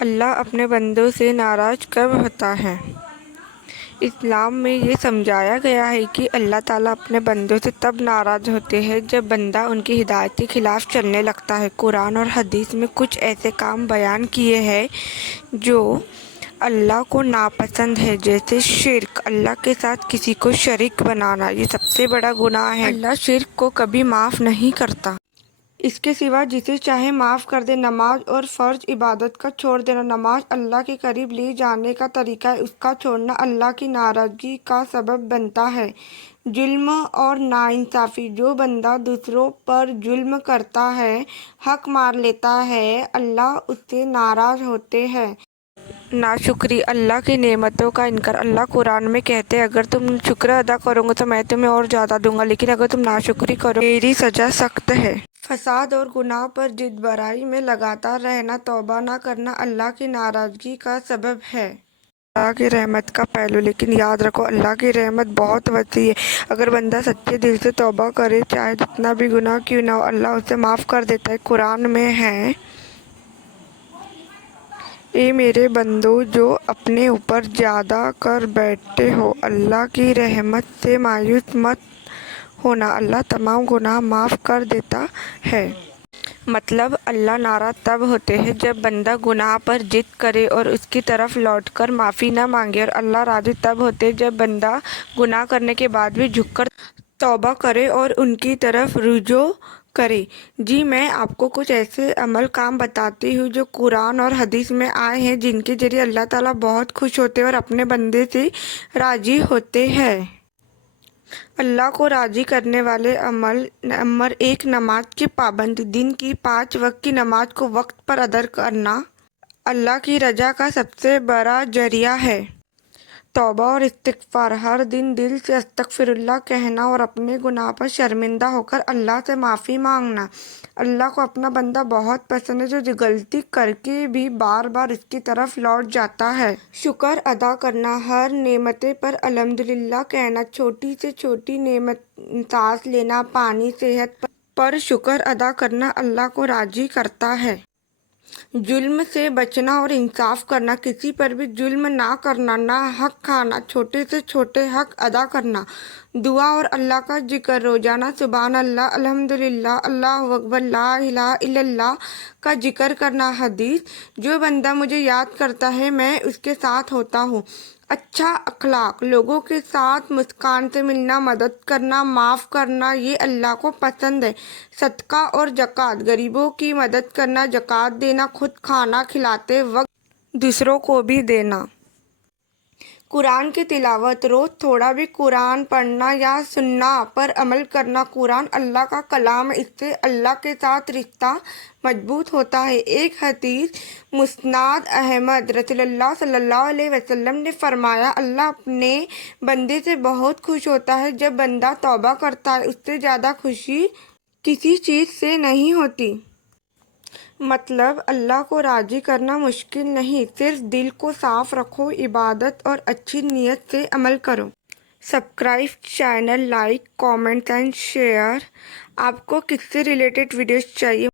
اللہ اپنے بندوں سے ناراض کب ہوتا ہے؟ اسلام میں یہ سمجھایا گیا ہے کہ اللہ تعالیٰ اپنے بندوں سے تب ناراض ہوتے ہیں جب بندہ ان کی ہدایت کے خلاف چلنے لگتا ہے۔ قرآن اور حدیث میں کچھ ایسے کام بیان کیے ہیں جو اللہ کو ناپسند ہے، جیسے شرک، اللہ کے ساتھ کسی کو شریک بنانا۔ یہ سب سے بڑا گناہ ہے۔ اللہ شرک کو کبھی معاف نہیں کرتا۔ اس کے سوا جسے چاہے معاف کر دے۔ نماز اور فرض عبادت کا چھوڑ دینا۔ نماز اللہ کے قریب لے جانے کا طریقہ ہے، اس کا چھوڑنا اللہ کی ناراضگی کا سبب بنتا ہے۔ ظلم اور ناانصافی۔ جو بندہ دوسروں پر ظلم کرتا ہے، حق مار لیتا ہے، اللہ اس سے ناراض ہوتے ہیں۔ ناشکری، اللہ کی نعمتوں کا انکار۔ اللہ قرآن میں کہتے ہیں، اگر تم شکر ادا کرو گے تو میں تمہیں اور زیادہ دوں گا، لیکن اگر تم ناشکری کرو گے میری سزا سخت ہے۔ فساد اور گناہ پر جد برائی میں لگاتار رہنا، توبہ نہ کرنا اللہ کی ناراضگی کا سبب ہے۔ اللہ کی رحمت کا پہلو۔ لیکن یاد رکھو، اللہ کی رحمت بہت وسیع ہے۔ اگر بندہ سچے دل سے توبہ کرے، چاہے جتنا بھی گناہ کیوں نہ ہو، اللہ اسے معاف کر دیتا ہے۔ قرآن میں ہے، اے میرے بندو جو اپنے اوپر زیادہ کر بیٹھتے ہو، اللہ کی رحمت سے مایوس مت ہونا، اللہ تمام گناہ معاف کر دیتا ہے۔ مطلب اللہ ناراض تب ہوتے ہیں جب بندہ گناہ پر ضد کرے اور اس کی طرف لوٹ کر معافی نہ مانگے، اور اللہ راضی تب ہوتے ہیں جب بندہ گناہ کرنے کے بعد بھی جھک کر توبہ کرے اور ان کی طرف رجوع کرے۔ جی میں آپ کو کچھ ایسے عمل کام بتاتی ہوں جو قرآن اور حدیث میں آئے ہیں، جن کے ذریعے اللہ تعالیٰ بہت خوش ہوتے ہیں اور اپنے بندے سے راضی ہوتے ہیں۔ اللہ کو راضی کرنے والے عمل: نمبر 1، نماز کی پابندی۔ دن کی 5 وقت کی نماز کو وقت پر ادا کرنا اللہ کی رضا کا سب سے بڑا ذریعہ ہے۔ توبہ اور استغفار: ہر دن دل سے استغفر اللہ کہنا اور اپنے گناہ پر شرمندہ ہو کر اللہ سے معافی مانگنا۔ اللہ کو اپنا بندہ بہت پسند ہے جو غلطی کر کے بھی بار بار اس کی طرف لوٹ جاتا ہے۔ شکر ادا کرنا: ہر نعمت پر الحمدللہ کہنا، چھوٹی سے چھوٹی نعمت سانس لینا، پانی، صحت پر شکر ادا کرنا اللہ کو راضی کرتا ہے۔ ظلم سے بچنا اور انصاف کرنا: کسی پر بھی ظلم نہ کرنا، نہ حق کھانا، چھوٹے سے چھوٹے حق ادا کرنا۔ دعا اور اللہ کا ذکر: روزانہ سبحان اللہ، الحمدللہ، اللہ اکبر، لا الہ الا اللہ کا ذکر کرنا۔ حدیث: جو بندہ مجھے یاد کرتا ہے میں اس کے ساتھ ہوتا ہوں۔ اچھا اخلاق: لوگوں کے ساتھ مسکان سے ملنا، مدد کرنا، معاف کرنا، یہ اللہ کو پسند ہے۔ صدقہ اور زکوٰۃ: غریبوں کی مدد کرنا، زکوٰۃ دینا، خود کھانا کھلاتے وقت دوسروں کو بھی دینا۔ قرآن کی تلاوت: روز تھوڑا بھی قرآن پڑھنا یا سننا پر عمل کرنا۔ قرآن اللہ کا کلام ہے، اس سے اللہ کے ساتھ رشتہ مضبوط ہوتا ہے۔ ایک حدیث مسند احمد، رسول اللہ صلی اللہ علیہ وسلم نے فرمایا، اللہ اپنے بندے سے بہت خوش ہوتا ہے جب بندہ توبہ کرتا ہے، اس سے زیادہ خوشی کسی چیز سے نہیں ہوتی۔ مطلب اللہ کو راضی کرنا مشکل نہیں، صرف دل کو صاف رکھو، عبادت اور اچھی نیت سے عمل کرو۔ Subscribe channel, like, comment and share. آپ کو کس سے ریلیٹڈ ویڈیوز چاہیے